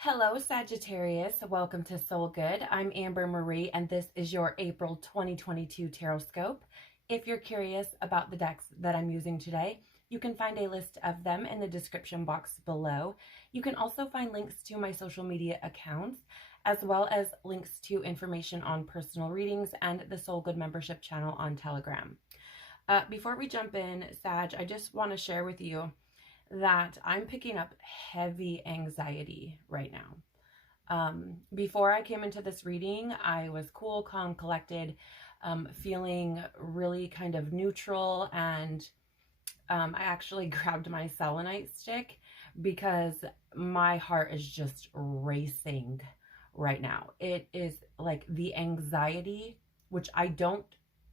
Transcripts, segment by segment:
Hello, Sagittarius. Welcome to Soul Good. I'm Amber Marie, and this is your April 2022 Tarotscope. If you're curious about the decks that I'm using today, you can find a list of them in the description box below. You can also find links to my social media accounts, as well as links to information on personal readings and the Soul Good membership channel on Telegram. Before we jump in, Sag, I just want to share with you that I'm picking up heavy anxiety right now. Before I came into this reading, I was cool, calm, collected, feeling really kind of neutral, and I actually grabbed my selenite stick because my heart is just racing right now. It is like the anxiety, which I don't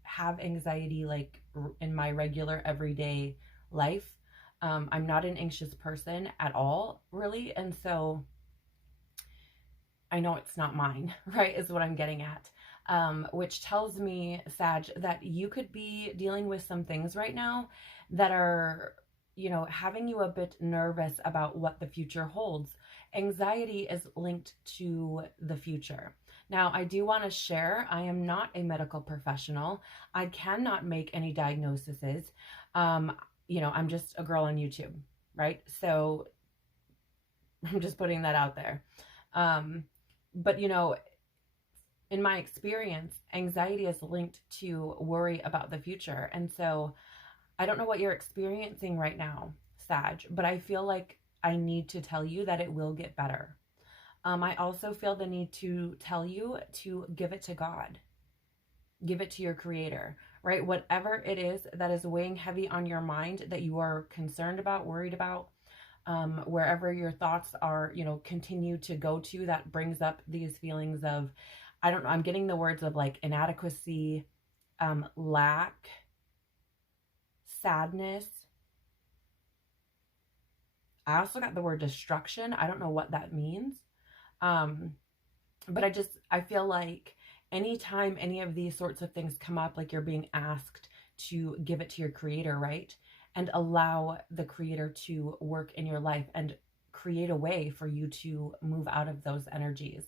have anxiety like in my regular everyday life. I'm not an anxious person at all, really. And so I know it's not mine, right, is what I'm getting at. Which tells me, Sag, that you could be dealing with some things right now that are, having you a bit nervous about what the future holds. Anxiety is linked to the future. Now, I do want to share, I am not a medical professional. I cannot make any diagnoses. I'm just a girl on YouTube, right? So I'm just putting that out there. But in my experience, anxiety is linked to worry about the future. And so I don't know what you're experiencing right now, Sag, but I feel like I need to tell you that it will get better. I also feel the need to tell you to give it to God. Give it to your creator, right? Whatever it is that is weighing heavy on your mind that you are concerned about, worried about, wherever your thoughts are, continue to go to, that brings up these feelings of, I don't know, I'm getting the words of like inadequacy, lack, sadness. I also got the word destruction. I don't know what that means. But I feel like anytime any of these sorts of things come up, like you're being asked to give it to your creator, right? And allow the creator to work in your life and create a way for you to move out of those energies.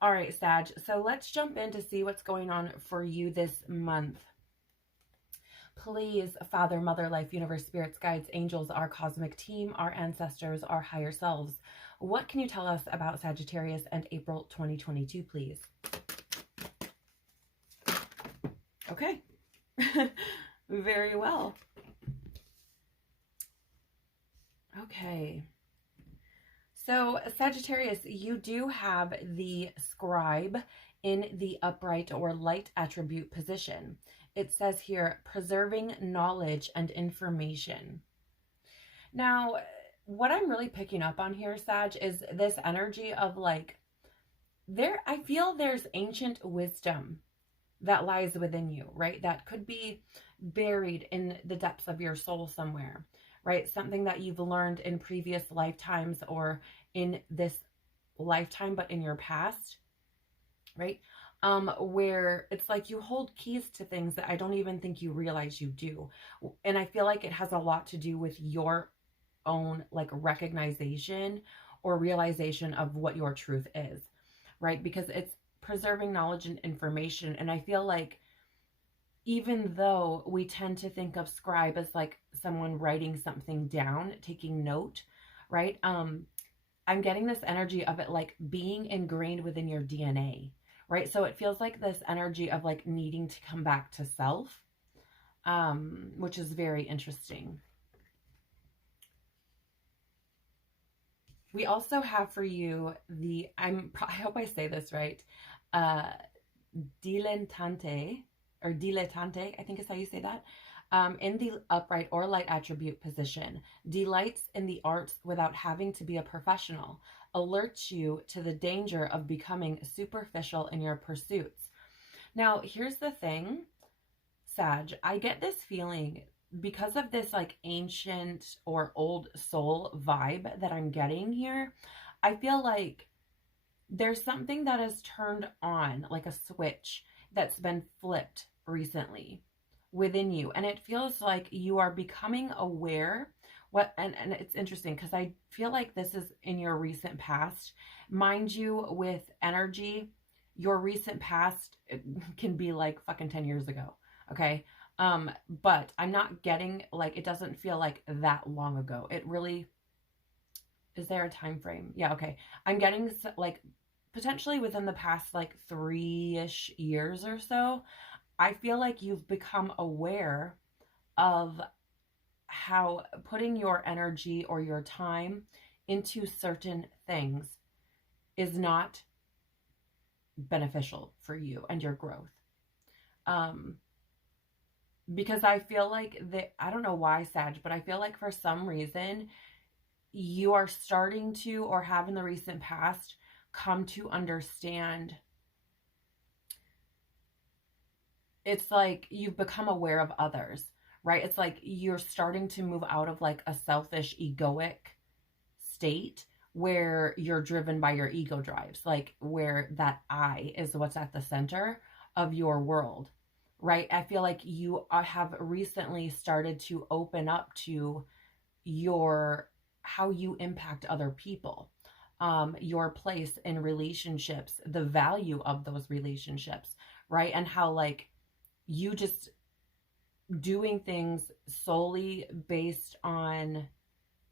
All right, Sag, so let's jump in to see what's going on for you this month. Please, Father, Mother, Life, Universe, Spirits, Guides, Angels, our cosmic team, our ancestors, our higher selves, what can you tell us about Sagittarius and April 2022, please? Okay. Very well. Okay. So Sagittarius, you do have the scribe in the upright or light attribute position. It says here, preserving knowledge and information. Now, what I'm really picking up on here, Sag, is this energy of like, I feel there's ancient wisdom that lies within you, right? That could be buried in the depths of your soul somewhere, right? Something that you've learned in previous lifetimes or in this lifetime, but in your past, right? Where it's like you hold keys to things that I don't even think you realize you do. And I feel like it has a lot to do with your own like recognition or realization of what your truth is, right? Because it's preserving knowledge and information. And I feel like even though we tend to think of scribe as like someone writing something down, taking note, right? I'm getting this energy of it like being ingrained within your DNA, right? So it feels like this energy of like needing to come back to self, which is very interesting. We also have for you I hope I say this right, dilettante, I think is how you say that, in the upright or light attribute position, delights in the arts without having to be a professional, alerts you to the danger of becoming superficial in your pursuits. Now, here's the thing, Sag, I get this feeling because of this like ancient or old soul vibe that I'm getting here. I feel like there's something that is turned on, like a switch that's been flipped recently within you. And it feels like you are becoming aware and it's interesting because I feel like this is in your recent past. Mind you, with energy, your recent past can be like fucking 10 years ago. Okay. But I'm not getting, like, it doesn't feel like that long ago. It really, is there a time frame? Yeah. Okay. I'm getting like potentially within the past like 3-ish years or so. I feel like you've become aware of how putting your energy or your time into certain things is not beneficial for you and your growth. Because I feel like that, I don't know why, Sag, but I feel like for some reason you are starting to, or have in the recent past, come to understand. It's like you've become aware of others, right? It's like you're starting to move out of like a selfish, egoic state where you're driven by your ego drives, like where that I is what's at the center of your world, right? I feel like you have recently started to open up to how you impact other people, your place in relationships, the value of those relationships, right? And how like you just doing things solely based on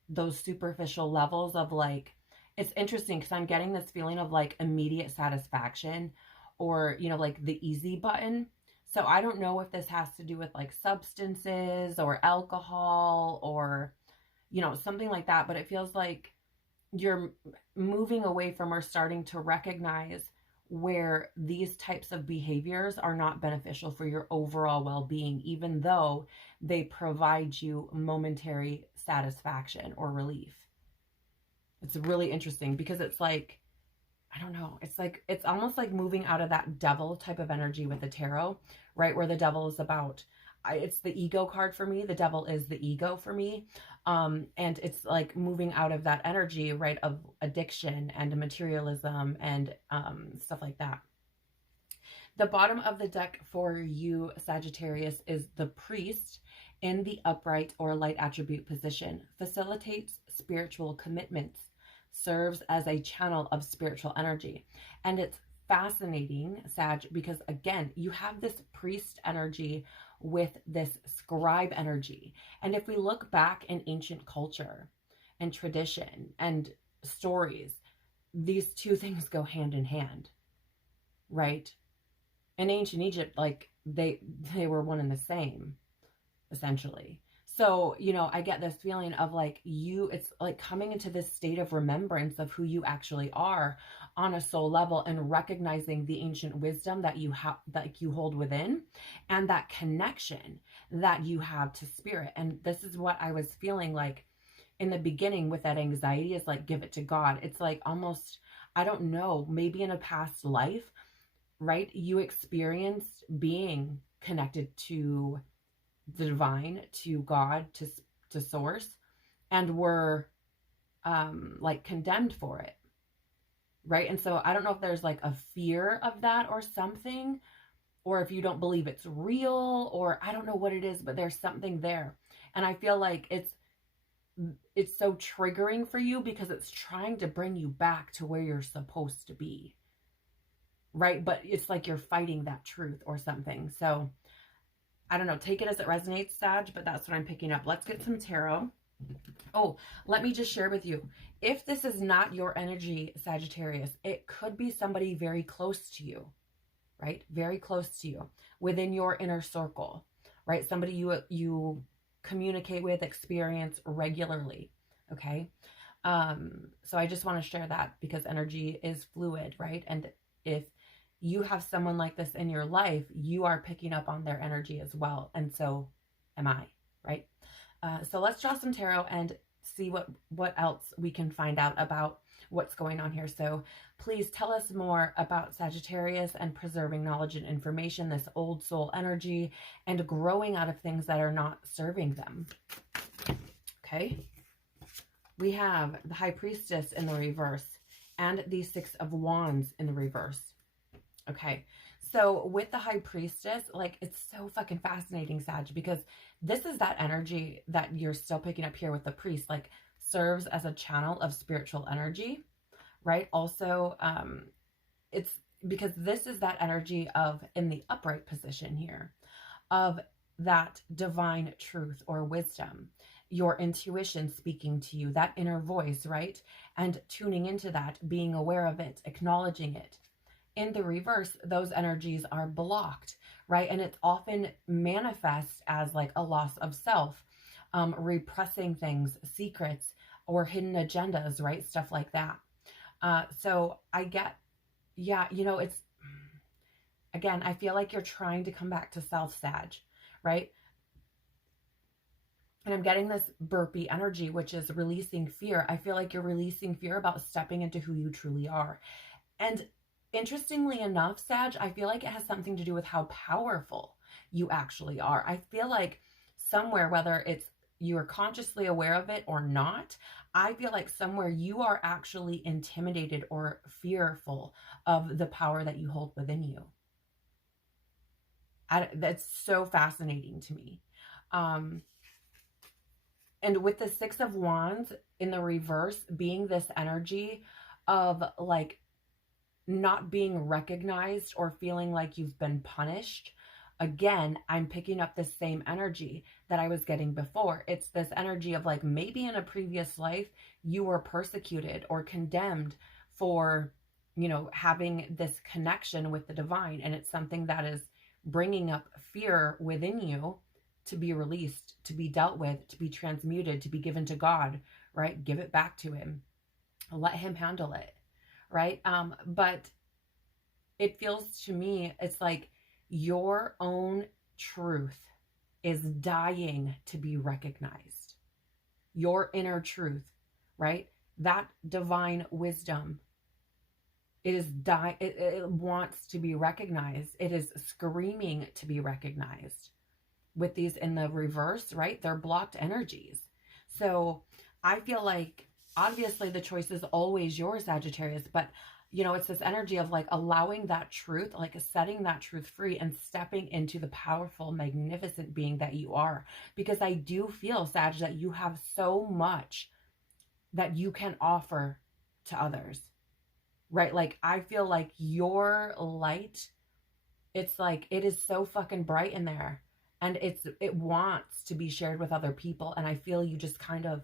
those superficial levels of like, it's interesting because I'm getting this feeling of like immediate satisfaction, or, you know, like the easy button. So I don't know if this has to do with like substances or alcohol or, you know, something like that, but it feels like you're moving away from, or starting to recognize where these types of behaviors are not beneficial for your overall well-being, even though they provide you momentary satisfaction or relief. It's really interesting because it's like, I don't know, it's like, it's almost like moving out of that devil type of energy with the tarot, right? Where the devil is about, it's the ego card for me. The devil is the ego for me. And it's like moving out of that energy, right, of addiction and materialism and stuff like that. The bottom of the deck for you, Sagittarius, is the Priest in the upright or light attribute position. Facilitates spiritual commitments. Serves as a channel of spiritual energy. And it's fascinating, Sag, because again, you have this priest energy with this scribe energy. And if we look back in ancient culture and tradition and stories, these two things go hand in hand, right? In ancient Egypt, like they were one and the same, essentially. So, you know, I get this feeling of like it's like coming into this state of remembrance of who you actually are on a soul level, and recognizing the ancient wisdom that you have, that you hold within, and that connection that you have to spirit. And this is what I was feeling like in the beginning with that anxiety, is like, give it to God. It's like almost, I don't know, maybe in a past life, right? You experienced being connected to the divine, to God, to source, and were like condemned for it, right? And so I don't know if there's like a fear of that or something, or if you don't believe it's real, or I don't know what it is, but there's something there. And I feel like it's so triggering for you because it's trying to bring you back to where you're supposed to be, right? But it's like you're fighting that truth or something. So I don't know, take it as it resonates, Sag, but that's what I'm picking up. Let's get some tarot. Oh, let me just share with you. If this is not your energy, Sagittarius, it could be somebody very close to you, right? Very close to you, within your inner circle, right? Somebody you communicate with, experience regularly, okay? So I just want to share that because energy is fluid, right? And if you have someone like this in your life, you are picking up on their energy as well. And so am I, right? So let's draw some tarot and see what else we can find out about what's going on here. So please tell us more about Sagittarius and preserving knowledge and information, this old soul energy, and growing out of things that are not serving them. Okay. We have the High Priestess in the reverse and the Six of Wands in the reverse. Okay, So with the High Priestess, like, it's so fucking fascinating, Sag, because this is that energy that you're still picking up here with the priest, like, serves as a channel of spiritual energy, right? Also, it's because this is that energy of, in the upright position here, of that divine truth or wisdom, your intuition speaking to you, that inner voice, right? And tuning into that, being aware of it, acknowledging it. In the reverse, those energies are blocked, right? And it often manifests as like a loss of self, repressing things, secrets, or hidden agendas, right? Stuff like that. So I get, yeah, you know, it's, again, I feel like you're trying to come back to self, Sag, right? And I'm getting this burpee energy, which is releasing fear. I feel like you're releasing fear about stepping into who you truly are. And interestingly enough, Sag, I feel like it has something to do with how powerful you actually are. I feel like somewhere, whether it's you're consciously aware of it or not, I feel like somewhere you are actually intimidated or fearful of the power that you hold within you. That's so fascinating to me. And with the Six of Wands in the reverse being this energy of like not being recognized or feeling like you've been punished, again, I'm picking up the same energy that I was getting before. It's this energy of like, maybe in a previous life, you were persecuted or condemned for, you know, having this connection with the divine. And it's something that is bringing up fear within you to be released, to be dealt with, to be transmuted, to be given to God, right? Give it back to him. Let him handle it, right? But it feels to me, it's like your own truth is dying to be recognized. Your inner truth, right? That divine wisdom, it wants to be recognized. It is screaming to be recognized. With these in the reverse, right? They're blocked energies. So I feel like obviously the choice is always yours, Sagittarius, but you know, it's this energy of like allowing that truth, like setting that truth free and stepping into the powerful, magnificent being that you are. Because I do feel, Sag, that you have so much that you can offer to others, right? Like I feel like your light, it's like, it is so fucking bright in there. And it wants to be shared with other people. And I feel you just kind of,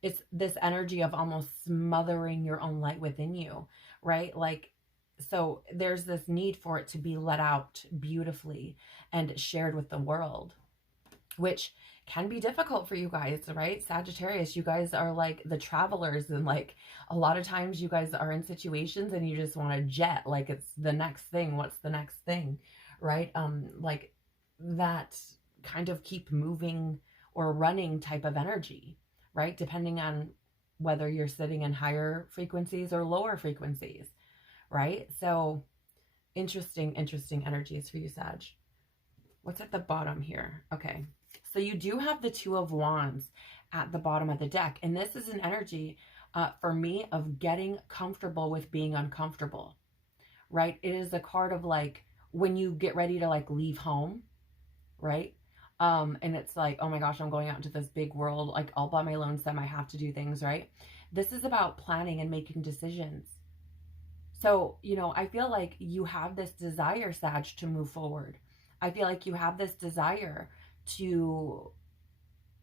it's this energy of almost smothering your own light within you, right? Like, so there's this need for it to be let out beautifully and shared with the world, which can be difficult for you guys, right? Sagittarius, you guys are like the travelers, and like a lot of times you guys are in situations and you just want to jet, like it's the next thing. What's the next thing, right? Like that kind of keep moving or running type of energy, right? Depending on whether you're sitting in higher frequencies or lower frequencies, right? So interesting energies for you, Sag. What's at the bottom here? Okay. So you do have the Two of Wands at the bottom of the deck. And this is an energy for me of getting comfortable with being uncomfortable, right? It is a card of like when you get ready to like leave home, right? And it's like, oh my gosh, I'm going out into this big world, like all by my lonesome. I have to do things, right? This is about planning and making decisions. So, you know, I feel like you have this desire, Sag, to move forward. I feel like you have this desire to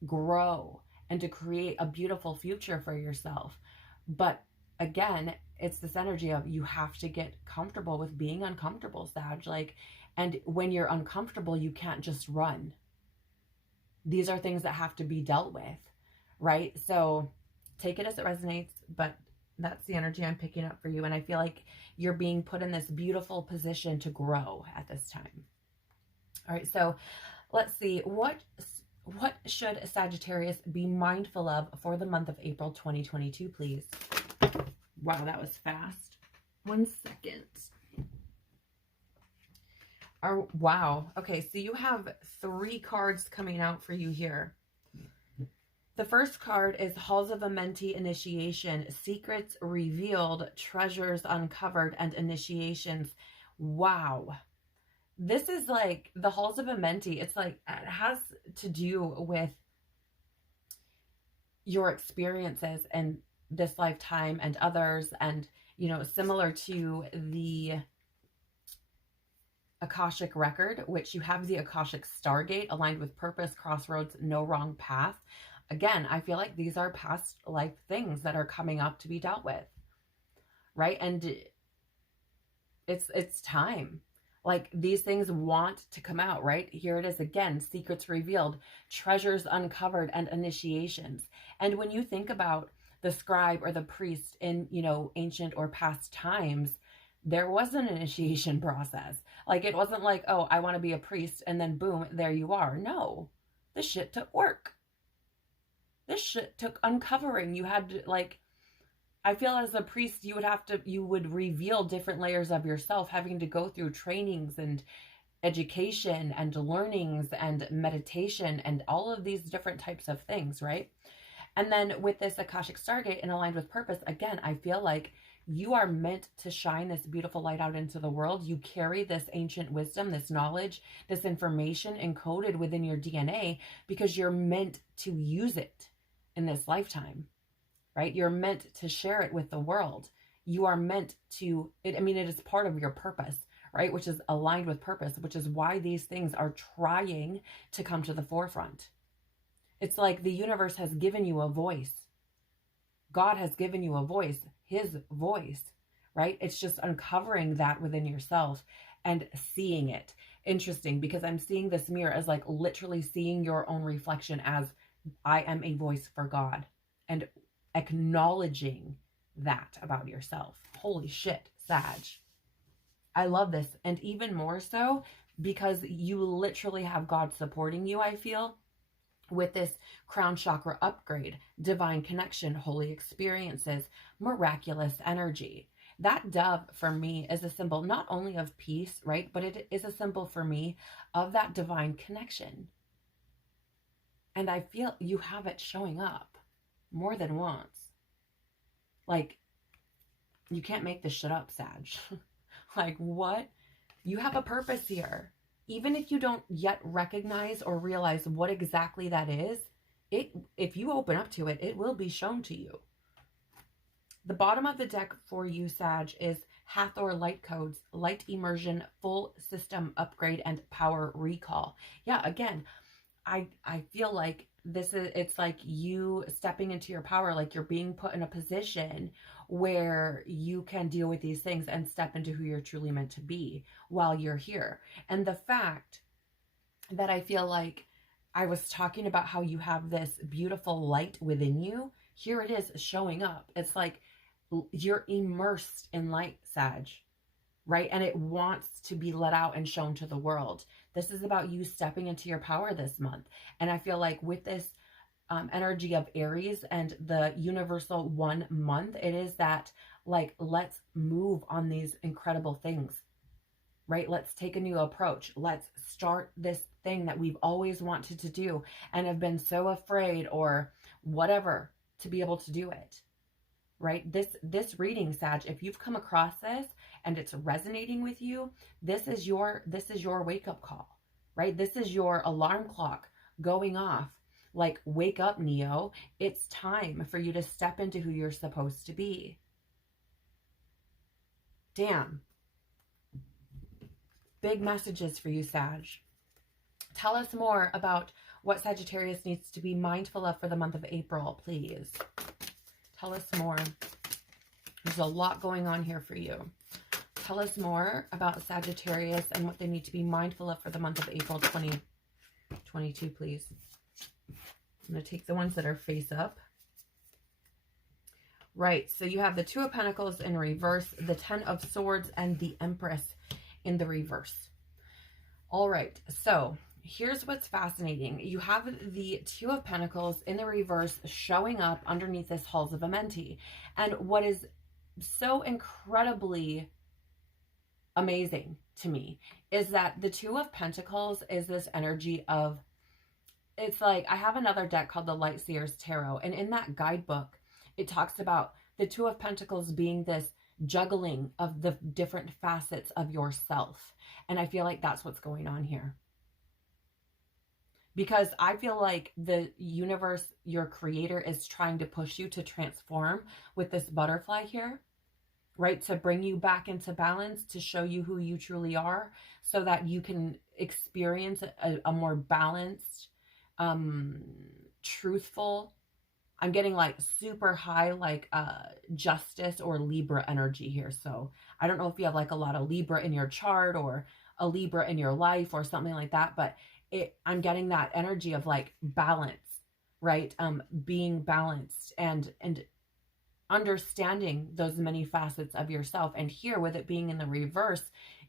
grow and to create a beautiful future for yourself. But again, it's this energy of you have to get comfortable with being uncomfortable, Sag. Like, and when you're uncomfortable, you can't just run. These are things that have to be dealt with, right? So take it as it resonates, but that's the energy I'm picking up for you. And I feel like you're being put in this beautiful position to grow at this time. All right, so let's see. What should Sagittarius be mindful of for the month of April 2022, please? Wow, that was fast. 1 second. Wow. Okay, so you have 3 cards coming out for you here. The first card is Halls of Amenti Initiation, Secrets Revealed, Treasures Uncovered, and Initiations. Wow. this is like the halls of Amenti. It's like, it has to do with your experiences in this lifetime and others. And, you know, similar to the Akashic record, which you have the Akashic Stargate, aligned with purpose, crossroads, no wrong path. Again, I feel like these are past life things that are coming up to be dealt with, right? And it's time. Like, these things want to come out, right? Here it is again, secrets revealed, treasures uncovered, and initiations. And when you think about the scribe or the priest in, you know, ancient or past times, there was an initiation process. Like, it wasn't like, oh, I want to be a priest, and then boom, there you are. No, this shit took work. This shit took uncovering. You had to, like, I feel as a priest, you would reveal different layers of yourself, having to go through trainings and education and learnings and meditation and all of these different types of things, right? And then with this Akashic Stargate and aligned with purpose, again, I feel like you are meant to shine this beautiful light out into the world. You carry this ancient wisdom, this knowledge, this information encoded within your DNA because you're meant to use it in this lifetime, right? You're meant to share it with the world. You are meant to, it is part of your purpose, right? Which is aligned with purpose, which is why these things are trying to come to the forefront. It's like the universe has given you a voice. God has given you a voice, his voice, right? It's just uncovering that within yourself and seeing it. Interesting, because I'm seeing this mirror as like literally seeing your own reflection as I am a voice for God, and acknowledging that about yourself. Holy shit, Sag. I love this. And even more so because you literally have God supporting you, I feel, with this crown chakra upgrade, divine connection, holy experiences, miraculous energy. That dove for me is a symbol not only of peace, right? But it is a symbol for me of that divine connection. And I feel you have it showing up more than once. Like, you can't make this shit up, Sag. Like, what? You have a purpose here. Even if you don't yet recognize or realize what exactly that is, if you open up to it, it will be shown to you. The bottom of the deck for you, Sag, is Hathor Light Codes, Light Immersion, Full System Upgrade, and Power Recall. Yeah, again, I feel like it's like you stepping into your power, like you're being put in a position where you can deal with these things and step into who you're truly meant to be while you're here. And the fact that I feel like I was talking about how you have this beautiful light within you, here it is showing up. It's like you're immersed in light, Sag, right? And it wants to be let out and shown to the world. This is about you stepping into your power this month. And I feel like with this energy of Aries and the universal 1 month, it is that, like, let's move on these incredible things, right? Let's take a new approach. Let's start this thing that we've always wanted to do and have been so afraid or whatever to be able to do it, right? This reading, Sag, if you've come across this and it's resonating with you, this is your wake-up call, right? This is your alarm clock going off. Like, wake up, Neo. It's time for you to step into who you're supposed to be. Damn. Big messages for you, Sag. Tell us more about what Sagittarius needs to be mindful of for the month of April, please. Tell us more. There's a lot going on here for you. Tell us more about Sagittarius and what they need to be mindful of for the month of April 2022, please. I'm going to take the ones that are face up. Right, so you have the Two of Pentacles in reverse, the Ten of Swords, and the Empress in the reverse. All right, so here's what's fascinating. You have the Two of Pentacles in the reverse showing up underneath this Halls of Amenti. And what is so incredibly amazing to me is that the Two of Pentacles is this energy of, it's like, I have another deck called the Lightseers Tarot, and in that guidebook, it talks about the Two of Pentacles being this juggling of the different facets of yourself. And I feel like that's what's going on here. Because I feel like the universe, your creator, is trying to push you to transform with this butterfly here, right? To bring you back into balance, to show you who you truly are, so that you can experience a more balanced, truthful, I'm getting like super high, like justice or Libra energy here. So I don't know if you have like a lot of Libra in your chart or a Libra in your life or something like that, but I'm getting that energy of like balance, right? Being balanced and understanding those many facets of yourself. And here, with it being in the reverse,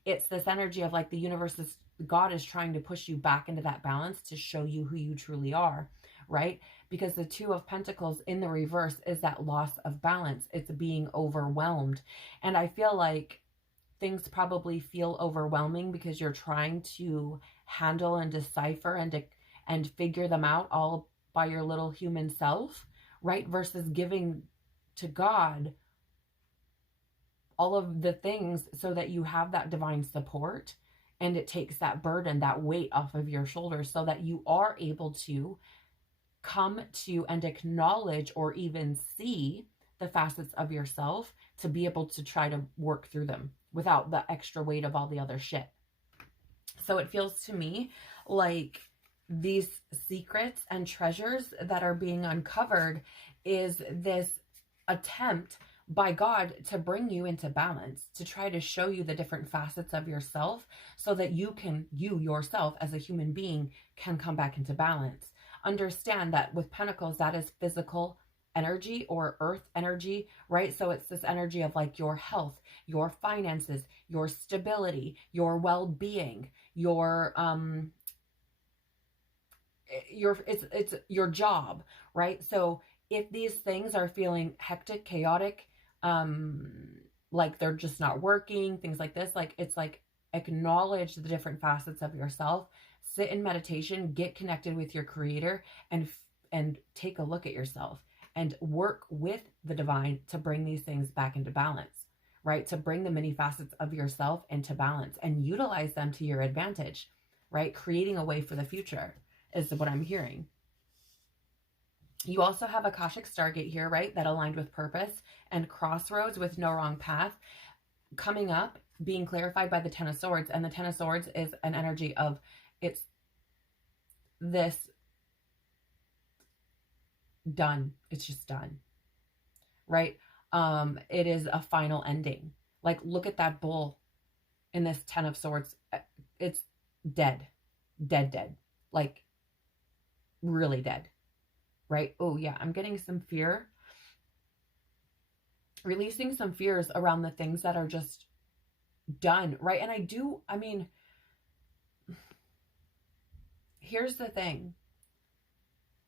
it's this energy of like the universe is, God is trying to push you back into that balance to show you who you truly are, right? Because the Two of Pentacles in the reverse is that loss of balance. It's being overwhelmed. And I feel like things probably feel overwhelming because you're trying to handle and decipher and figure them out all by your little human self, right? Versus giving to God all of the things so that you have that divine support, and it takes that burden, that weight off of your shoulders, so that you are able to come to and acknowledge or even see the facets of yourself, to be able to try to work through them without the extra weight of all the other shit. So it feels to me like these secrets and treasures that are being uncovered is this attempt by God to bring you into balance, to try to show you the different facets of yourself, so that you yourself as a human being can come back into balance. Understand that with Pentacles, that is physical energy or earth energy, right? So it's this energy of like your health, your finances, your stability, your well-being, it's your job, right? So if these things are feeling hectic, chaotic, like they're just not working, things like this, like it's like acknowledge the different facets of yourself, sit in meditation, get connected with your creator, and take a look at yourself and work with the divine to bring these things back into balance, right? To bring the many facets of yourself into balance and utilize them to your advantage, right? Creating a way for the future is what I'm hearing. You also have Akashic Stargate here, right? That aligned with purpose, and crossroads with no wrong path coming up, being clarified by the Ten of Swords. And the Ten of Swords is an energy of, it's this done. It's just done, right? It is a final ending. Like, look at that bull in this Ten of Swords. It's dead, dead, like really dead, right? Oh yeah, I'm getting some fear, releasing some fears around the things that are just done, right? And I mean, here's the thing.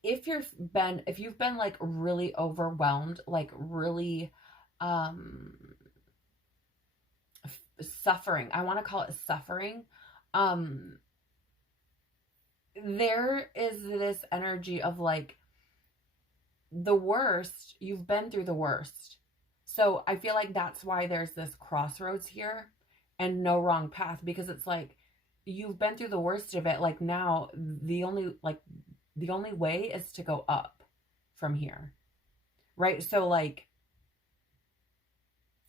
If you've been like really overwhelmed, like really suffering, I want to call it suffering, there is this energy of like the worst, you've been through the worst. So I feel like that's why there's this crossroads here and no wrong path, because it's like you've been through the worst of it. Like now the only way is to go up from here, right? So like,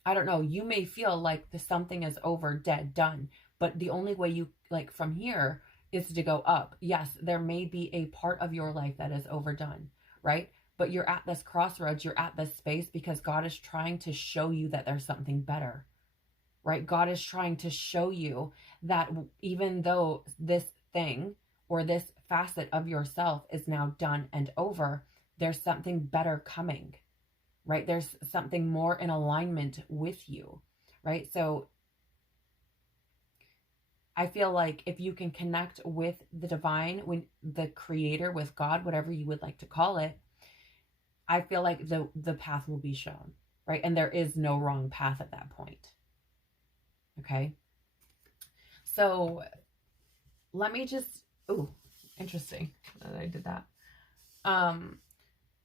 I don't know, you may feel like something is over, dead, done, but the only way you like from here is to go up. Yes, there may be a part of your life that is overdone, right? But you're at this crossroads, you're at this space because God is trying to show you that there's something better, right? God is trying to show you that even though this thing or this facet of yourself is now done and over, there's something better coming, right? There's something more in alignment with you, right? So I feel like if you can connect with the divine, when the creator, with God, whatever you would like to call it, I feel like the path will be shown, right? And there is no wrong path at that point. Okay. So let me just, ooh, interesting that I did that.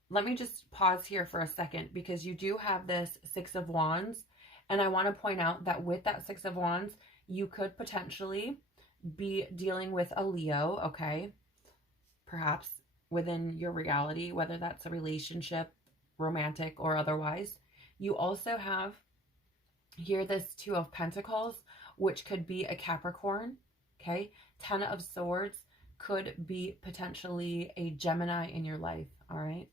Let me just pause here for a second, because you do have this Six of Wands, And I want to point out that with that Six of Wands, you could potentially be dealing with a Leo, okay? Perhaps within your reality, whether that's a relationship, romantic or otherwise. You also have here this Two of Pentacles, which could be a Capricorn, okay? Ten of Swords could be potentially a Gemini in your life, all right?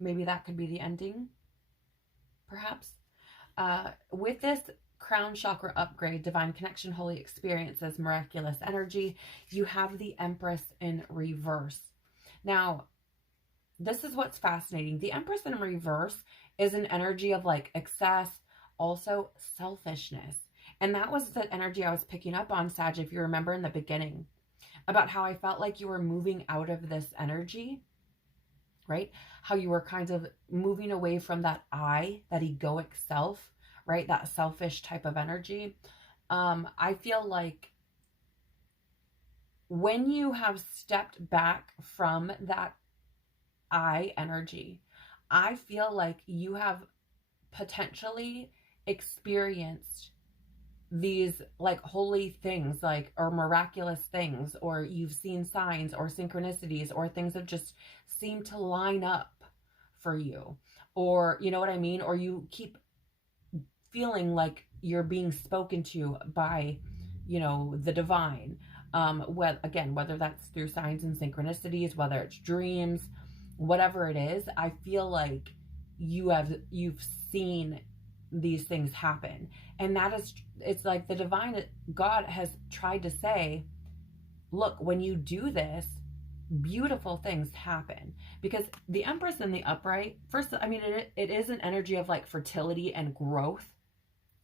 Maybe that could be the ending, perhaps. With this crown chakra upgrade, divine connection, holy experiences, miraculous energy, you have the Empress in reverse. Now, this is what's fascinating. The Empress in reverse is an energy of like excess, also selfishness. And that was the energy I was picking up on, Sag, if you remember in the beginning, about how I felt like you were moving out of this energy, right? How you were kind of moving away from that I, that egoic self, right? That selfish type of energy. I feel like when you have stepped back from that I energy, I feel like you have potentially experienced these like holy things, like, or miraculous things, or you've seen signs or synchronicities, or things that just seem to line up for you, or you know what I mean? Or you keep feeling like you're being spoken to by, you know, the divine. Whether that's through signs and synchronicities, whether it's dreams, whatever it is, I feel like you've seen these things happen. And that is, it's like the divine God has tried to say, look, when you do this, beautiful things happen. Because the Empress in the upright, first, I mean, it is an energy of like fertility and growth,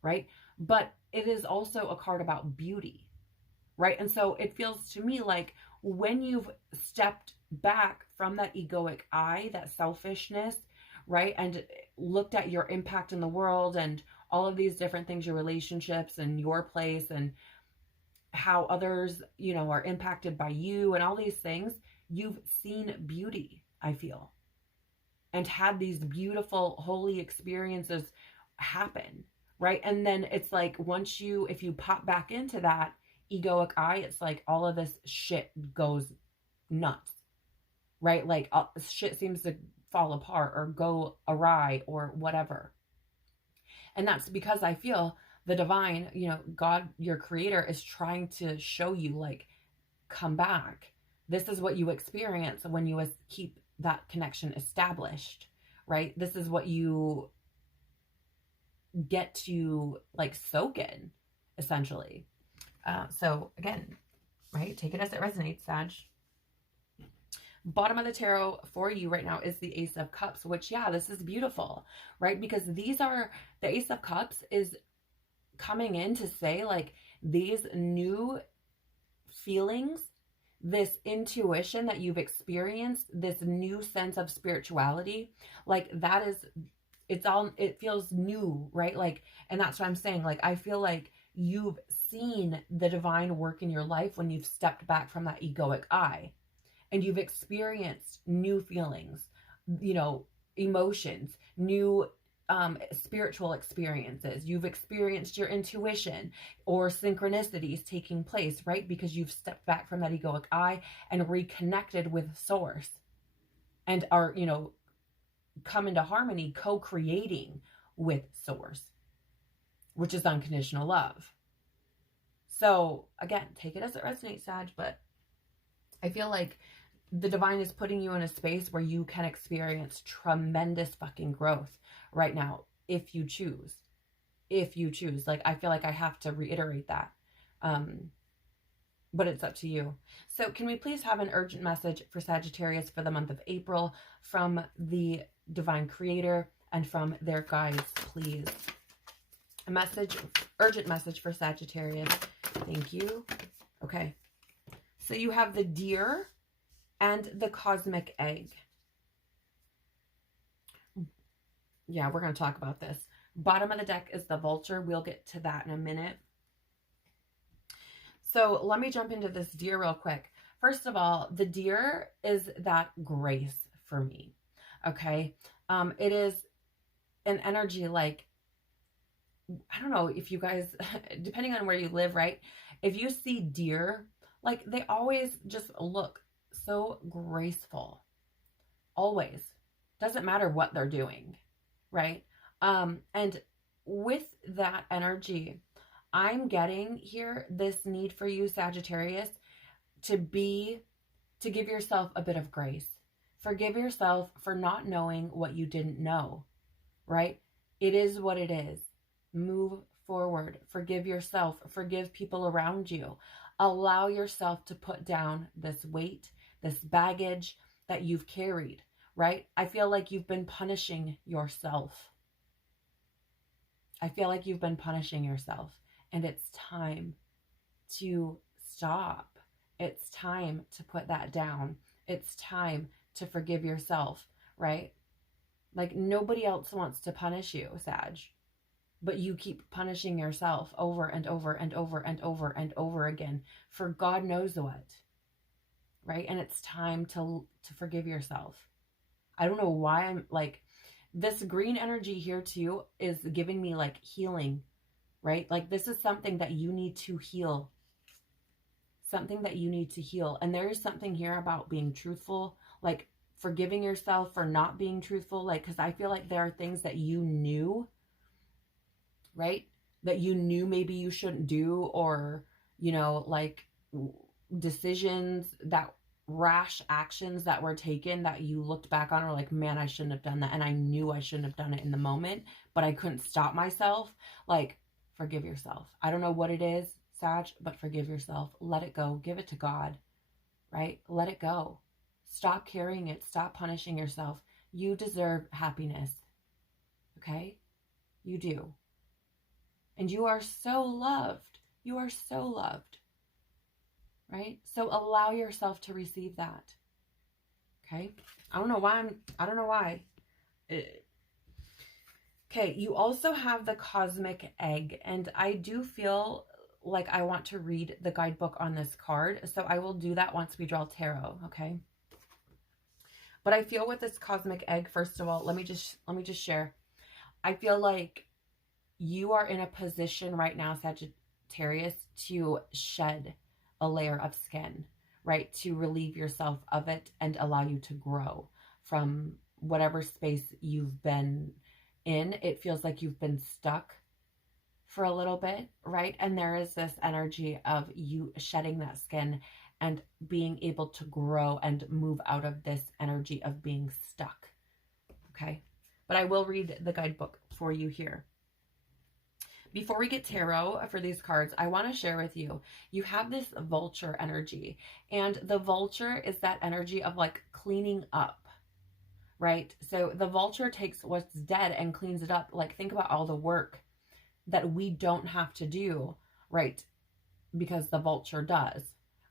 right? But it is also a card about beauty, right? And so it feels to me like when you've stepped back from that egoic I, that selfishness, right? And looked at your impact in the world and all of these different things, your relationships and your place and how others, you know, are impacted by you and all these things, you've seen beauty, I feel, and had these beautiful, holy experiences happen, right? And then it's like, if you pop back into that egoic I, it's like all of this shit goes nuts, right? Like shit seems to fall apart or go awry or whatever. And that's because I feel the divine, you know, God, your creator, is trying to show you, like, come back. This is what you experience when you keep that connection established, right? This is what you get to like soak in, essentially. So again, right? Take it as it resonates, Sag. Bottom of the tarot for you right now is the Ace of Cups, which, yeah, this is beautiful, right? Because the Ace of Cups is coming in to say, like, these new feelings, this intuition that you've experienced, this new sense of spirituality, like, it feels new, right? Like, and that's what I'm saying. Like, I feel like you've seen the divine work in your life when you've stepped back from that egoic I. And you've experienced new feelings, you know, emotions, new spiritual experiences. You've experienced your intuition or synchronicities taking place, right? Because you've stepped back from that egoic I and reconnected with source and are, you know, come into harmony, co-creating with source, which is unconditional love. So again, take it as it resonates, Sag, but I feel like the divine is putting you in a space where you can experience tremendous fucking growth right now, if you choose. If you choose. Like, I feel like I have to reiterate that. But it's up to you. So can we please have an urgent message for Sagittarius for the month of April from the divine creator and from their guides, please? A message, urgent message for Sagittarius. Thank you. Okay. So you have the Deer and the Cosmic Egg. Yeah, we're going to talk about this. Bottom of the deck is the Vulture. We'll get to that in a minute. So let me jump into this Deer real quick. First of all, the Deer is that grace for me. Okay. It is an energy like I don't know if you guys, depending on where you live, right? If you see deer, like they always just look so graceful. Always. Doesn't matter what they're doing, right? And with that energy, I'm getting here this need for you, Sagittarius, to give yourself a bit of grace. Forgive yourself for not knowing what you didn't know, right? It is what it is. Move forward. Forgive yourself. Forgive people around you. Allow yourself to put down this weight, this baggage that you've carried, right? I feel like you've been punishing yourself. I feel like you've been punishing yourself, and it's time to stop. It's time to put that down. It's time to forgive yourself, right? Like nobody else wants to punish you, Sag, but you keep punishing yourself over and over and over and over and over again for God knows what, right? And it's time to forgive yourself. I don't know why I'm like, this green energy here too is giving me like healing, right? Like this is something that you need to heal. Something that you need to heal. And there is something here about being truthful, like forgiving yourself for not being truthful. Like, because I feel like there are things that you knew, right? That you knew maybe you shouldn't do, or, you know, like decisions that rash actions that were taken that you looked back on or like, man, I shouldn't have done that. And I knew I shouldn't have done it in the moment, but I couldn't stop myself. Like, forgive yourself. I don't know what it is, Sag, but forgive yourself. Let it go. Give it to God, right? Let it go. Stop carrying it. Stop punishing yourself. You deserve happiness. Okay? You do. And you are so loved. You are so loved. Right? So allow yourself to receive that. Okay? I don't know why. Okay, you also have the cosmic egg, and I do feel like I want to read the guidebook on this card, so I will do that once we draw tarot, okay? But I feel with this cosmic egg, first of all, let me just share. I feel like you are in a position right now, Sagittarius, to shed a layer of skin, right? To relieve yourself of it and allow you to grow from whatever space you've been in. It feels like you've been stuck for a little bit, right? And there is this energy of you shedding that skin and being able to grow and move out of this energy of being stuck, okay? But I will read the guidebook for you here. Before we get tarot for these cards, I want to share with you, you have this vulture energy, and the vulture is that energy of like cleaning up, right? So the vulture takes what's dead and cleans it up. Like think about all the work that we don't have to do, right? Because the vulture does,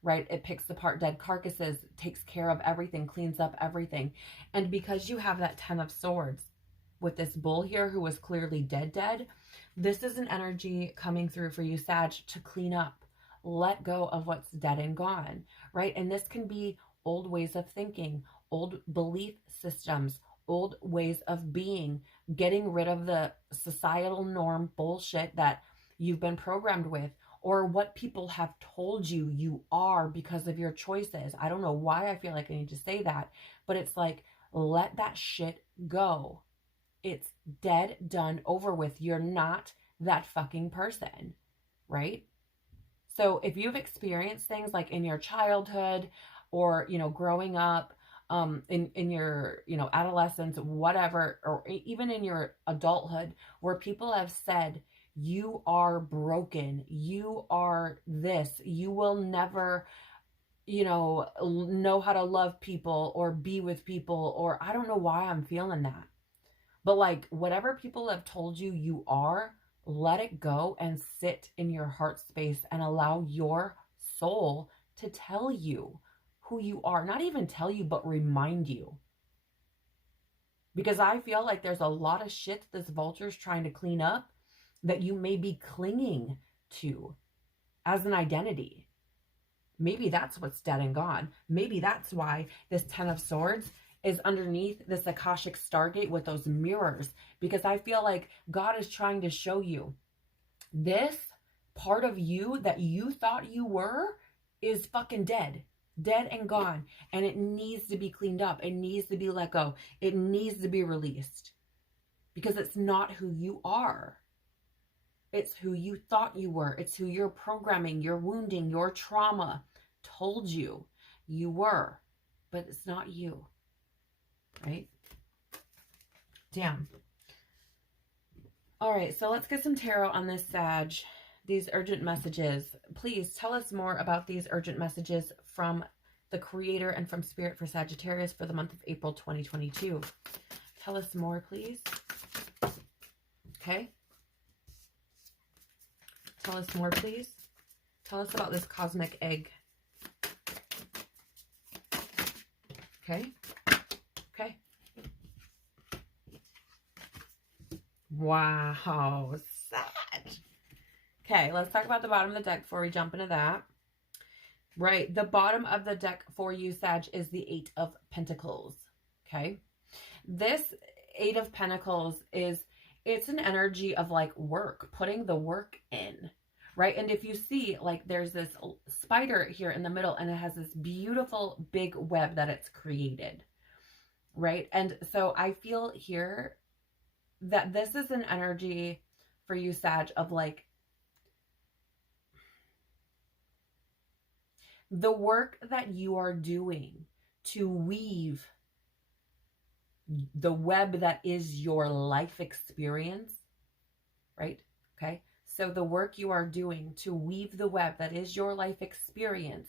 right? It picks apart dead carcasses, takes care of everything, cleans up everything. And because you have that 10 of Swords with this bull here who was clearly dead, this is an energy coming through for you, Sag, to clean up, let go of what's dead and gone, right? And this can be old ways of thinking, old belief systems, old ways of being, getting rid of the societal norm bullshit that you've been programmed with, or what people have told you you are because of your choices. I don't know why I feel like I need to say that, but it's like, let that shit go. It's dead, done, over with. You're not that fucking person, right? So if you've experienced things like in your childhood or, you know, growing up, in your, you know, adolescence, whatever, or even in your adulthood, where people have said, you are broken, you are this, you will never, you know how to love people or be with people, or I don't know why I'm feeling that. But like whatever people have told you you are, let it go and sit in your heart space and allow your soul to tell you who you are. Not even tell you, but remind you. Because I feel like there's a lot of shit this vulture's trying to clean up that you may be clinging to as an identity. Maybe that's what's dead and gone. Maybe that's why this 10 of Swords is underneath this Akashic Stargate with those mirrors, because I feel like God is trying to show you This part of you that you thought you were is fucking dead. Dead and gone. And it needs to be cleaned up. It needs to be let go. It needs to be released. Because it's not who you are. It's who you thought you were. It's who your programming, your wounding, your trauma told you you were. But it's not you. Right? Damn. All right, so let's get some tarot on this, Sag. These urgent messages. Please tell us more about these urgent messages from the Creator and from Spirit for Sagittarius for the month of April 2022. Tell us more, please. Okay. Tell us more, please. Tell us about this cosmic egg. Okay. Okay. Wow. Sag. Okay, let's talk about the bottom of the deck before we jump into that. Right, the bottom of the deck for you, Sag, is the Eight of Pentacles. Okay. This Eight of Pentacles it's an energy of like work, putting the work in. Right, and if you see, like, there's this spider here in the middle, and it has this beautiful big web that it's created. Right, and so I feel here that this is an energy for you, Sag, of like the work that you are doing to weave the web that is your life experience, right? Okay. So the work you are doing to weave the web that is your life experience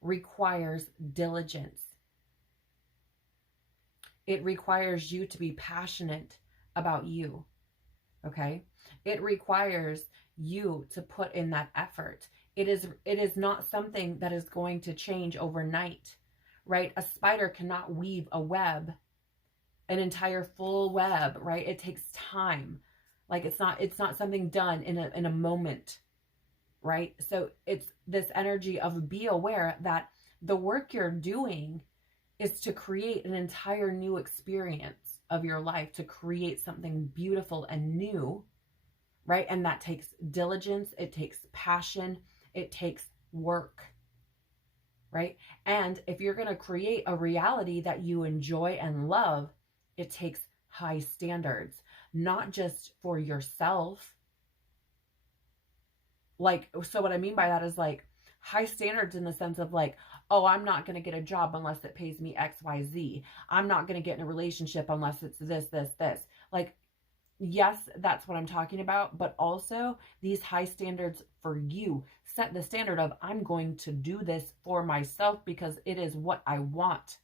requires diligence. It requires you to be passionate about you. Okay. It requires you to put in that effort. It is not something that is going to change overnight, right? A spider cannot weave a web, an entire full web, right? It takes time. Like it's not something done in a moment, right? So it's this energy of be aware that the work you're doing is to create an entire new experience of your life, to create something beautiful and new, right? And that takes diligence, it takes passion, it takes work, right? And if you're going to create a reality that you enjoy and love, it takes high standards, not just for yourself. Like, so what I mean by that is like high standards in the sense of like, oh, I'm not going to get a job unless it pays me X, Y, Z. I'm not going to get in a relationship unless it's this, this, this. Like, yes, that's what I'm talking about. But also these high standards for you. Set the standard of I'm going to do this for myself because it is what I want.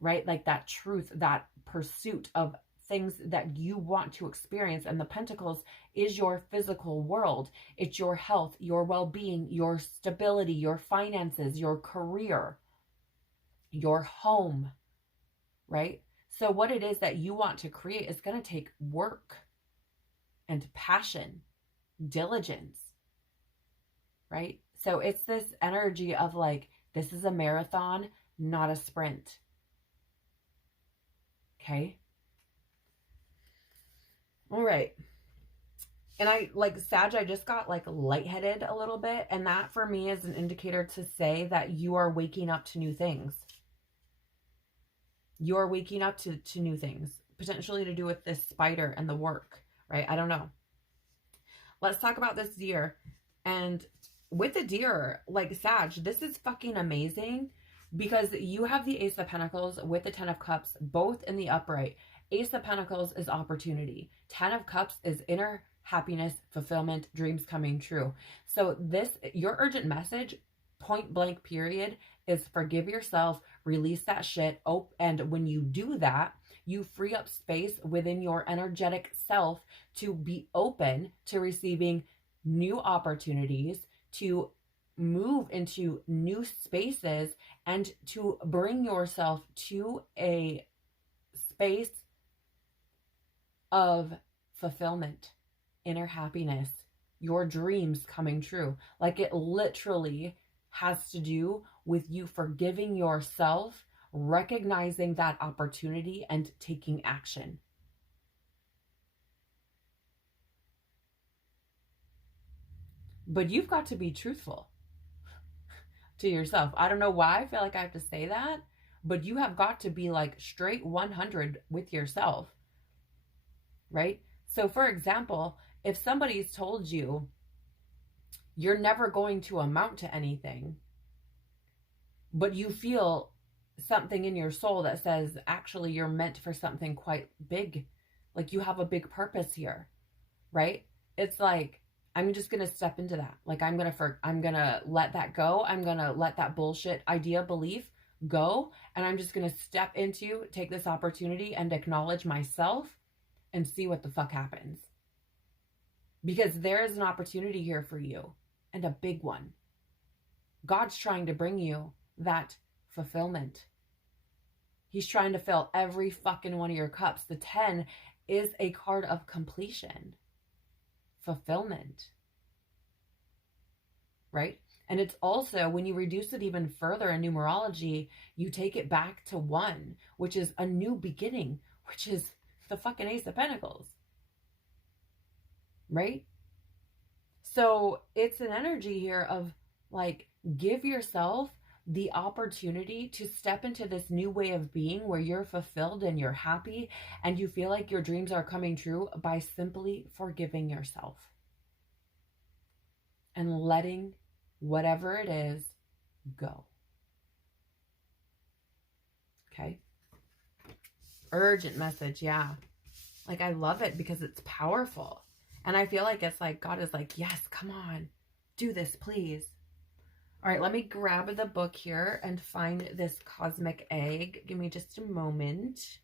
Right? Like that truth, that pursuit of things that you want to experience. And the Pentacles is your physical world. It's your health, your well-being, your stability, your finances, your career, your home, right? So what it is that you want to create is going to take work and passion, diligence, right? So it's this energy of like, this is a marathon, not a sprint. Okay. All right. And I like Sag, I just got like lightheaded a little bit. And that for me is an indicator to say that you are waking up to new things. You're waking up to new things, potentially to do with this spider and the work, right? I don't know. Let's talk about this deer. And with the deer, like Sag, this is fucking amazing because you have the Ace of Pentacles with the Ten of Cups, both in the upright. Ace of Pentacles is opportunity. Ten of Cups is inner happiness, fulfillment, dreams coming true. So this, your urgent message, point blank period, is forgive yourself, release that shit. Oh, and when you do that, you free up space within your energetic self to be open to receiving new opportunities, to move into new spaces, and to bring yourself to a space of fulfillment, inner happiness, your dreams coming true. Like it literally has to do with you forgiving yourself, recognizing that opportunity, and taking action. But you've got to be truthful to yourself. I don't know why I feel like I have to say that, but you have got to be like straight 100 with yourself, right? So for example, if somebody's told you you're never going to amount to anything, but you feel something in your soul that says, actually, you're meant for something quite big. Like you have a big purpose here, right? It's like, I'm just going to step into that. Like I'm going to let that go. I'm going to let that bullshit idea, belief go. And I'm just going to step into, take this opportunity and acknowledge myself and see what the fuck happens. Because there is an opportunity here for you, and a big one. God's trying to bring you that fulfillment. He's trying to fill every fucking one of your cups. The 10 is a card of completion, fulfillment, right? And it's also, when you reduce it even further in numerology, you take it back to 1, which is a new beginning, which is the fucking Ace of Pentacles, right? So it's an energy here of like, give yourself the opportunity to step into this new way of being where you're fulfilled and you're happy and you feel like your dreams are coming true by simply forgiving yourself and letting whatever it is go. Okay. Urgent message. Yeah. Like, I love it because it's powerful. And I feel like it's like, God is like, yes, come on, do this, please. All right, let me grab the book here and find this cosmic egg. Give me just a moment.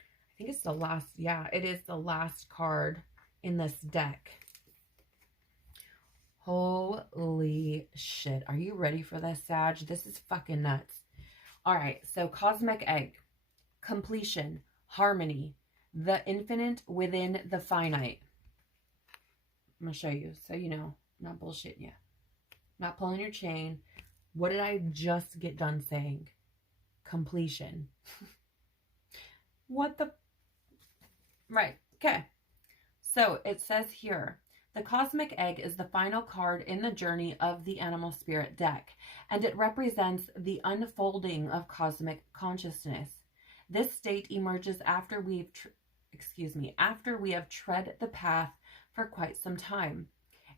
I think it's the last, yeah, it is the last card in this deck. Holy shit. Are you ready for this, Sag? This is fucking nuts. All right, so cosmic egg, completion, harmony, the infinite within the finite. I'm going to show you so you know, I'm not bullshitting you. Not pulling your chain. What did I just get done saying? Completion. What the? Right. Okay. So it says here, the cosmic egg is the final card in the journey of the animal spirit deck, and it represents the unfolding of cosmic consciousness. This state emerges after we have tread the path for quite some time.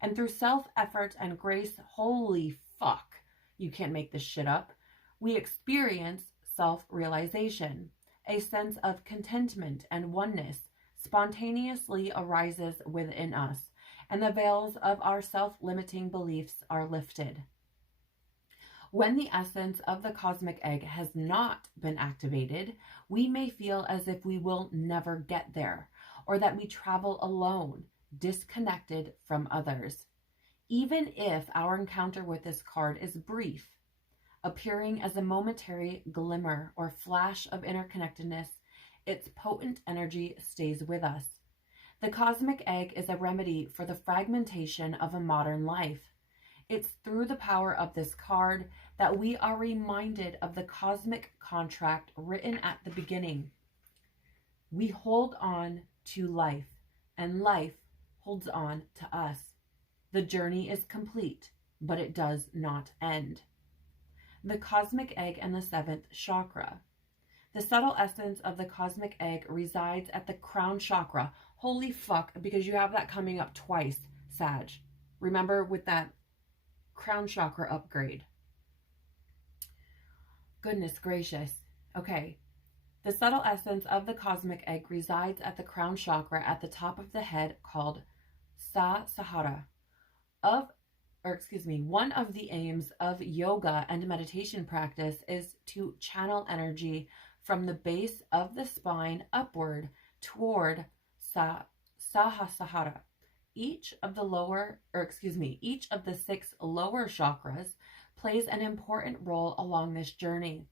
And through self-effort and grace, holy fuck, you can't make this shit up, we experience self-realization. A sense of contentment and oneness spontaneously arises within us, and the veils of our self-limiting beliefs are lifted. When the essence of the cosmic egg has not been activated, we may feel as if we will never get there, or that we travel alone, disconnected from others. Even if our encounter with this card is brief, appearing as a momentary glimmer or flash of interconnectedness, its potent energy stays with us. The cosmic egg is a remedy for the fragmentation of a modern life. It's through the power of this card that we are reminded of the cosmic contract written at the beginning. We hold on to life, and life holds on to us. The journey is complete, but it does not end. The cosmic egg and the 7th chakra. The subtle essence of the cosmic egg resides at the crown chakra. Holy fuck, because you have that coming up twice, Sag. Remember with that crown chakra upgrade. Goodness gracious. Okay. The subtle essence of the cosmic egg resides at the crown chakra at the top of the head, called Sahasrara. One of the aims of yoga and meditation practice is to channel energy from the base of the spine upward toward Sahasrara. Each of the 6 lower chakras plays an important role along this journey.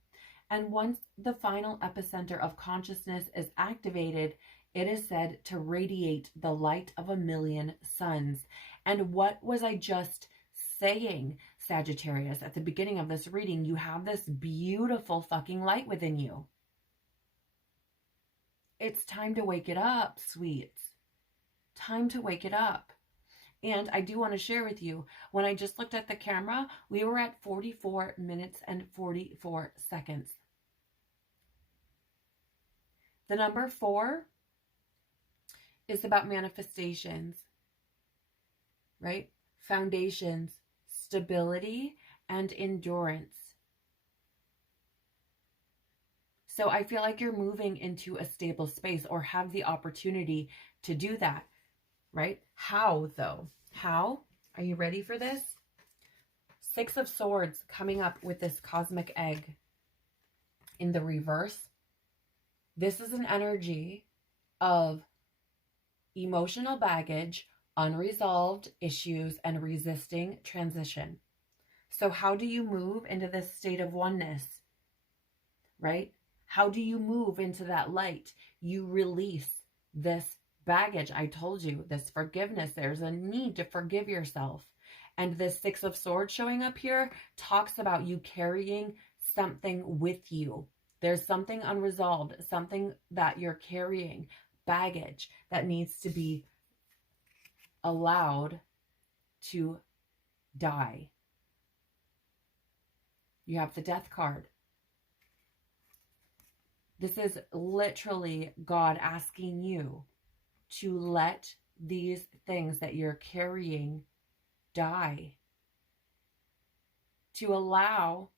And once the final epicenter of consciousness is activated, it is said to radiate the light of 1,000,000 suns. And what was I just saying, Sagittarius? At the beginning of this reading, you have this beautiful fucking light within you. It's time to wake it up, sweets. Time to wake it up. And I do want to share with you, when I just looked at the camera, we were at 44 minutes and 44 seconds. The number 4 is about manifestations, right? Foundations, stability, and endurance. So I feel like you're moving into a stable space or have the opportunity to do that, right? How though? How? Are you ready for this? 6 of Swords coming up with this cosmic egg in the reverse. This is an energy of emotional baggage, unresolved issues, and resisting transition. So how do you move into this state of oneness, right? How do you move into that light? You release this baggage. I told you, this forgiveness. There's a need to forgive yourself. And this 6 of Swords showing up here talks about you carrying something with you. There's something unresolved, something that you're carrying, baggage that needs to be allowed to die. You have the Death card. This is literally God asking you to let these things that you're carrying die. To allow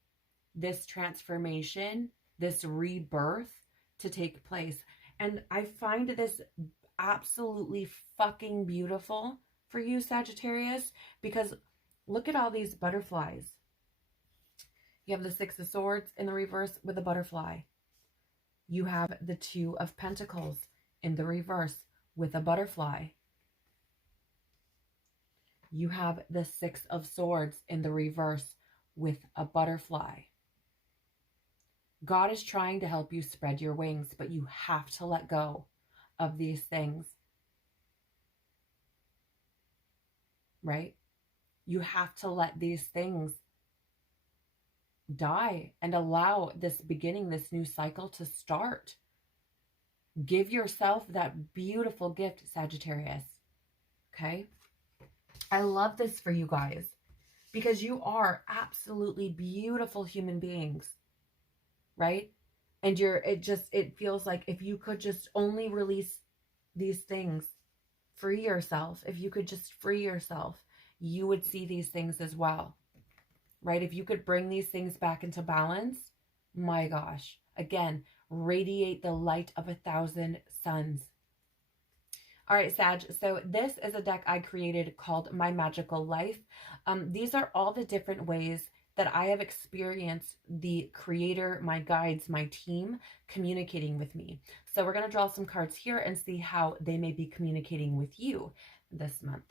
this transformation, this rebirth to take place. And I find this absolutely fucking beautiful for you, Sagittarius, because look at all these butterflies. You have the 6 of Swords in the reverse with a butterfly. You have the 2 of Pentacles in the reverse with a butterfly. You have the 6 of Swords in the reverse with a butterfly. God is trying to help you spread your wings, but you have to let go of these things, right? You have to let these things die and allow this beginning, this new cycle to start. Give yourself that beautiful gift, Sagittarius. Okay? I love this for you guys because you are absolutely beautiful human beings, right? And it feels like if you could just only release these things, free yourself, if you could just free yourself, you would see these things as well. Right? If you could bring these things back into balance, my gosh, again, radiate the light of 1,000 suns. All right, Sag, so this is a deck I created called My Magical Life. These are all the different ways that I have experienced the creator, my guides, my team communicating with me. So we're going to draw some cards here and see how they may be communicating with you this month.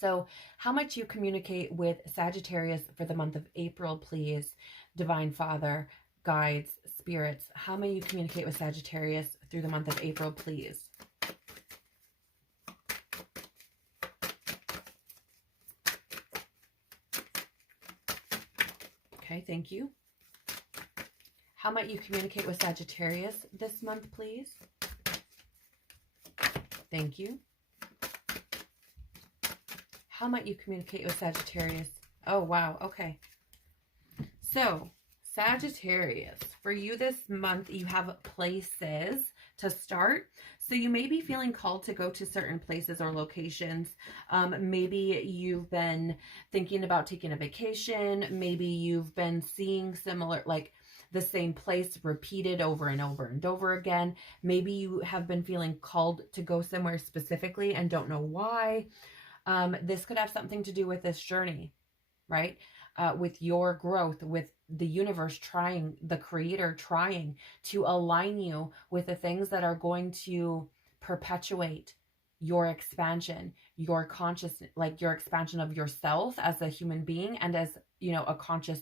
So how much you communicate with Sagittarius for the month of April, please. Divine Father, guides, spirits. How may you communicate with Sagittarius through the month of April, please? Okay, thank you. How might you communicate with Sagittarius this month, please? Thank you. How might you communicate with Sagittarius? Oh, wow. Okay. So, Sagittarius, for you this month, you have places to start. So you may be feeling called to go to certain places or locations. Maybe you've been thinking about taking a vacation. Maybe you've been seeing similar, like the same place repeated over and over and over again. Maybe you have been feeling called to go somewhere specifically and don't know why. This could have something to do with this journey, right? With your growth, with the universe trying, the creator trying to align you with the things that are going to perpetuate your expansion, your consciousness, like your expansion of yourself as a human being and as, you know, a conscious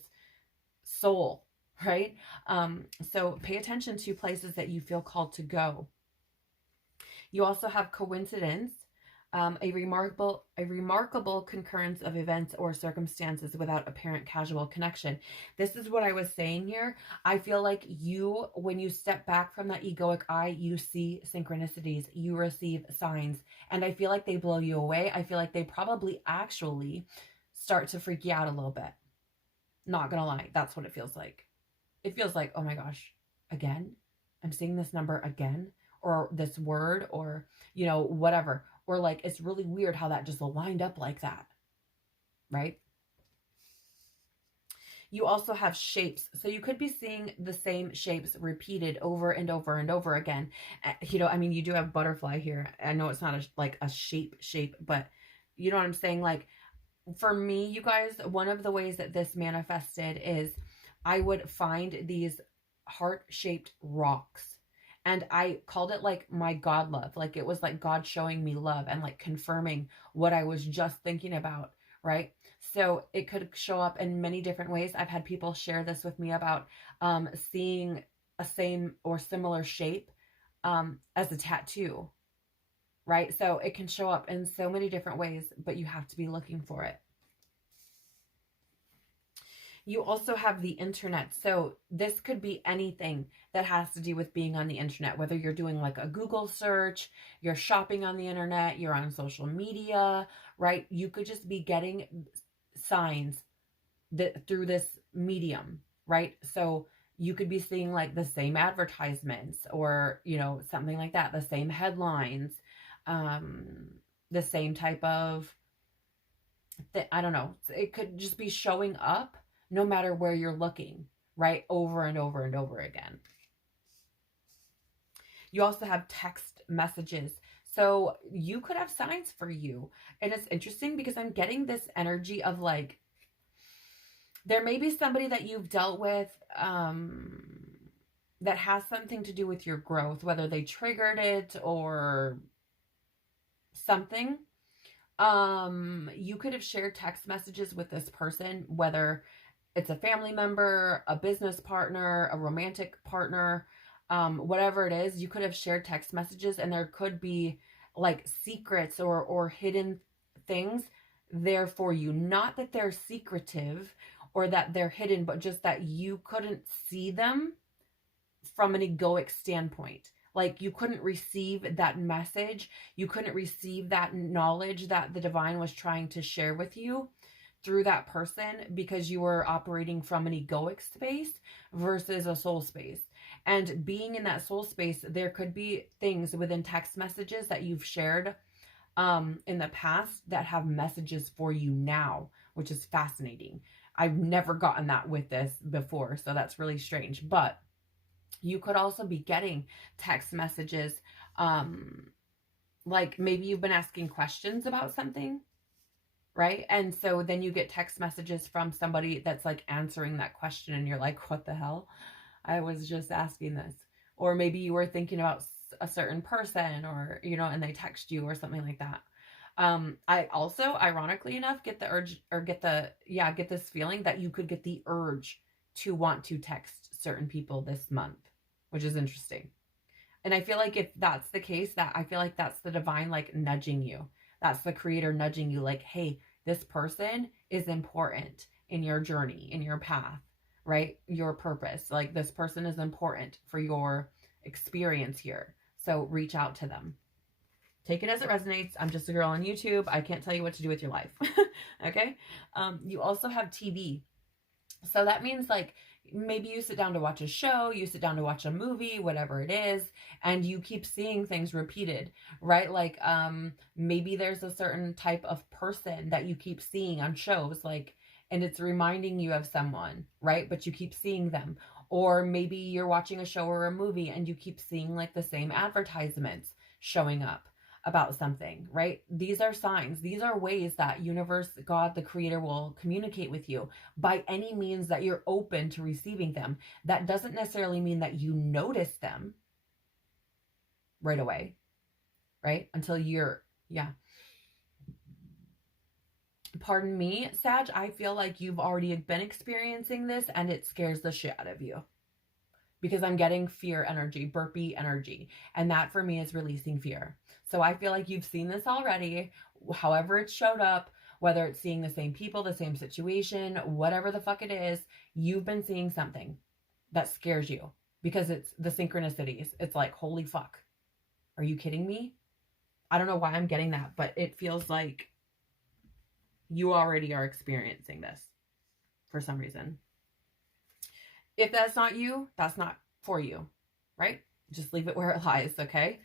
soul, right? So pay attention to places that you feel called to go. You also have coincidence. A remarkable concurrence of events or circumstances without apparent casual connection. This is what I was saying here. I feel like you, when you step back from that egoic eye, you see synchronicities, you receive signs, and I feel like they blow you away. I feel like they probably actually start to freak you out a little bit. Not gonna lie, that's what it feels like. It feels like, oh my gosh, again? I'm seeing this number again? Or this word, or, you know, whatever. Or like, it's really weird how that just lined up like that, right? You also have shapes. So you could be seeing the same shapes repeated over and over and over again. You know, I mean, you do have butterfly here. I know it's not like a shape, but you know what I'm saying? Like, for me, you guys, one of the ways that this manifested is I would find these heart-shaped rocks. And I called it like my God love. Like it was like God showing me love and like confirming what I was just thinking about, right? So it could show up in many different ways. I've had people share this with me about seeing a same or similar shape as a tattoo, right? So it can show up in so many different ways, but you have to be looking for it. You also have the internet. So this could be anything that has to do with being on the internet, whether you're doing like a Google search, you're shopping on the internet, you're on social media, right? You could just be getting signs that through this medium, right? So you could be seeing like the same advertisements or, you know, something like that, the same headlines, the same type of, I don't know. It could just be showing up no matter where you're looking, right? Over and over and over again. You also have text messages. So you could have signs for you. And it's interesting because I'm getting this energy of like, there may be somebody that you've dealt with that has something to do with your growth, whether they triggered it or something. You could have shared text messages with this person, whether it's a family member, a business partner, a romantic partner, whatever it is. You could have shared text messages, and there could be like secrets or hidden things there for you. Not that they're secretive or that they're hidden, but just that you couldn't see them from an egoic standpoint. Like you couldn't receive that message. You couldn't receive that knowledge that the divine was trying to share with you through that person because you were operating from an egoic space versus a soul space. And being in that soul space, there could be things within text messages that you've shared in the past that have messages for you now, which is fascinating. I've never gotten that with this before, so that's really strange. But you could also be getting text messages, like maybe you've been asking questions about something, right? And so then you get text messages from somebody that's like answering that question and you're like, what the hell? I was just asking this. Or maybe you were thinking about a certain person or, you know, and they text you or something like that. I also, ironically enough, get the urge or get this feeling that you could get the urge to want to text certain people this month, which is interesting. And I feel like if that's the case, that I feel like that's the divine like nudging you. That's the creator nudging you like, hey, this person is important in your journey, in your path, right? Your purpose. Like this person is important for your experience here. So reach out to them. Take it as it resonates. I'm just a girl on YouTube. I can't tell you what to do with your life. Okay. You also have TV. So that means like maybe you sit down to watch a show, you sit down to watch a movie, whatever it is, and you keep seeing things repeated, right? Like maybe there's a certain type of person that you keep seeing on shows, like, and it's reminding you of someone, right? But you keep seeing them. Or maybe you're watching a show or a movie and you keep seeing like the same advertisements showing up about something, right? These are signs. These are ways that universe, God, the creator will communicate with you by any means that you're open to receiving them. That doesn't necessarily mean that you notice them right away, right? Until you're, Pardon me, Sag, I feel like you've already been experiencing this and it scares the shit out of you. because I'm getting fear energy, burpee energy. And that for me is releasing fear. So I feel like you've seen this already, however it showed up, whether it's seeing the same people, the same situation, whatever the fuck it is, you've been seeing something that scares you because it's the synchronicities. It's like, holy fuck. Are you kidding me? I don't know why I'm getting that, but it feels like you already are experiencing this for some reason. If that's not you, that's not for you, right? Just leave it where it lies, okay?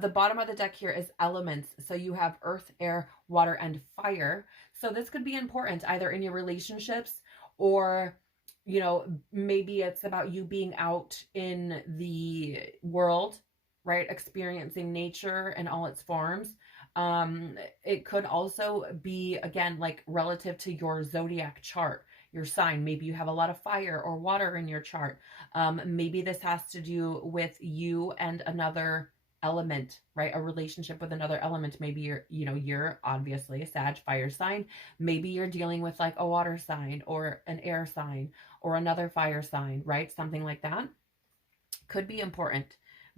The bottom of the deck here is elements. So you have earth, air, water, and fire. So this could be important either in your relationships or, you know, maybe it's about you being out in the world, right? Experiencing nature in all its forms. It could also be, again, like relative to your zodiac chart, your sign. Maybe you have a lot of fire or water in your chart. Maybe this has to do with you and another element, right? A relationship with another element. Maybe you're obviously a Sag fire sign. Maybe you're dealing with like a water sign or an air sign or another fire sign, right? Something like that could be important.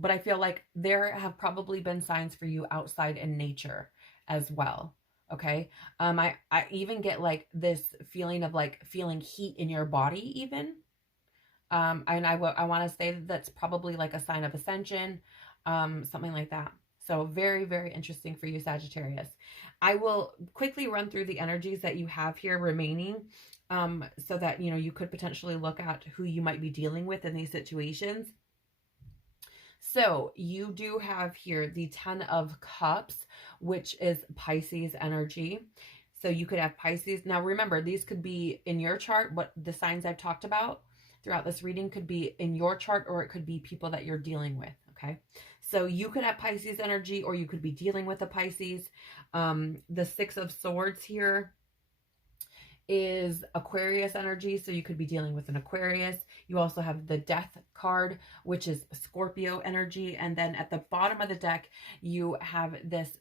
But I feel like there have probably been signs for you outside in nature as well. Okay. I even get like this feeling of like feeling heat in your body even. And I want to say that's probably like a sign of ascension, something like that. So very, very interesting for you, Sagittarius. I will quickly run through the energies that you have here remaining, so that, you know, you could potentially look at who you might be dealing with in these situations. So you do have here the 10 of Cups, which is Pisces energy. So you could have Pisces. Now remember, these could be in your chart. What the signs I've talked about throughout this reading could be in your chart, or it could be people that you're dealing with. Okay. So you could have Pisces energy, or you could be dealing with a Pisces. The 6 of Swords here is Aquarius energy, so you could be dealing with an Aquarius. You also have the Death card, which is Scorpio energy, and then at the bottom of the deck you have this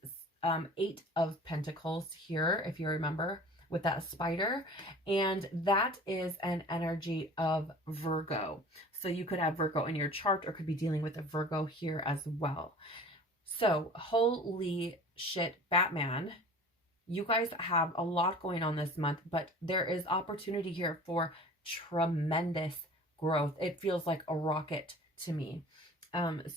8 of Pentacles here, if you remember, with that spider, and that is an energy of Virgo. So you could have Virgo in your chart, or could be dealing with a Virgo here as well. So holy shit, Batman, you guys have a lot going on this month, but there is opportunity here for tremendous growth. It feels like a rocket to me.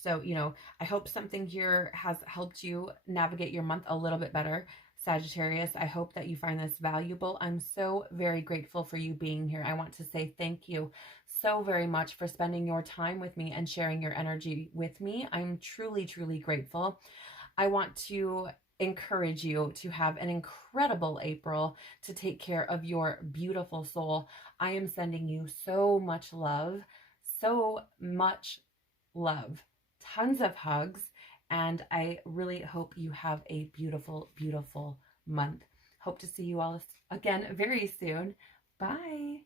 So, you know, I hope something here has helped you navigate your month a little bit better, Sagittarius. I hope that you find this valuable. I'm so very grateful for you being here. I want to say thank you so very much for spending your time with me and sharing your energy with me. I'm truly, truly grateful. I want to encourage you to have an incredible April, to take care of your beautiful soul. I am sending you so much love, tons of hugs, and I really hope you have a beautiful, beautiful month. Hope to see you all again very soon. Bye.